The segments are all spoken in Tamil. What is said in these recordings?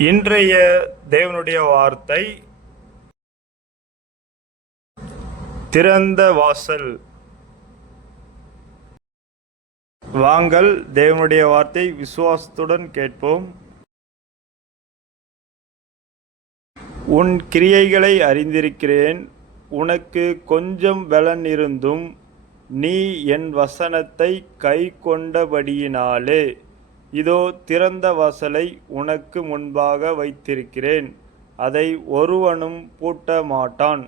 இன்றைய தேவனுடைய வார்த்தை திறந்த வாசல். வாங்கள் தேவனுடைய வார்த்தை விசுவாசத்துடன் கேட்போம். உன் கிரியைகளை அறிந்திருக்கிறேன். உனக்கு கொஞ்சம் பலன் இருந்தும் நீ என் வசனத்தை கை கொண்டபடியினாலே இதோ திறந்த வாசலை உனக்கு முன்பாக வைத்திருக்கிறேன், அதை ஒருவனும் பூட்ட மாட்டான்.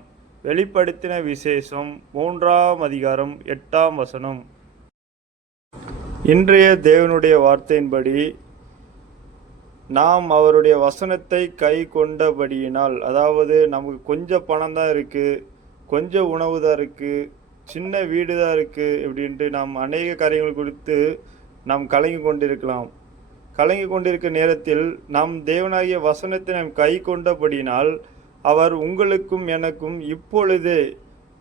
வெளிப்படுத்தின விசேஷம் 3 இன்றைய தேவனுடைய வார்த்தையின்படி நாம் அவருடைய வசனத்தை கை கொண்டபடியினால், அதாவது நமக்கு கொஞ்சம் பணம் தான் இருக்குது, கொஞ்சம் உணவு தான் இருக்குது, சின்ன வீடு தான் இருக்குது இப்படின்ட்டு நாம் அநேக காரியங்கள் குறித்து நாம் கலங்கி கொண்டிருக்க நேரத்தில் நாம் தேவனாகிய வசனத்தை நாம் கை கொண்டபடினால் அவர் உங்களுக்கும் எனக்கும் இப்பொழுதே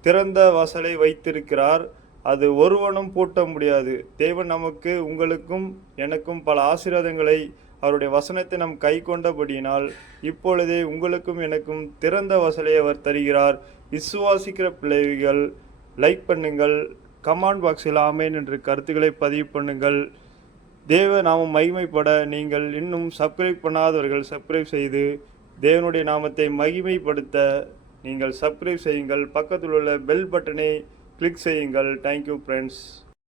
திறந்த வாசலை வைத்திருக்கிறார். அது ஒருவனும் பூட்ட முடியாது. தேவன் நமக்கு உங்களுக்கும் எனக்கும் பல ஆசீர்வாதங்களை அவருடைய வசனத்தை நாம் கை கொண்டபடியினால் இப்பொழுதே உங்களுக்கும் எனக்கும் திறந்த வாசலை அவர் தருகிறார். விசுவாசிக்கிற பிள்ளைகள் லைக் பண்ணுங்கள், கமெண்ட் பாக்ஸில் ஆமேன் என்று கருத்துக்களை பதிவு பண்ணுங்கள். தேவ நாமம் மகிமைப்பட நீங்கள் இன்னும் சப்ஸ்கிரைப் பண்ணாதவர்கள் சப்ஸ்கிரைப் செய்து தேவனுடைய நாமத்தை மகிமைப்படுத்த நீங்கள் சப்ஸ்கிரைப் செய்யுங்கள். பக்கத்தில் உள்ள பெல் பட்டனை கிளிக் செய்யுங்கள். Thank you friends.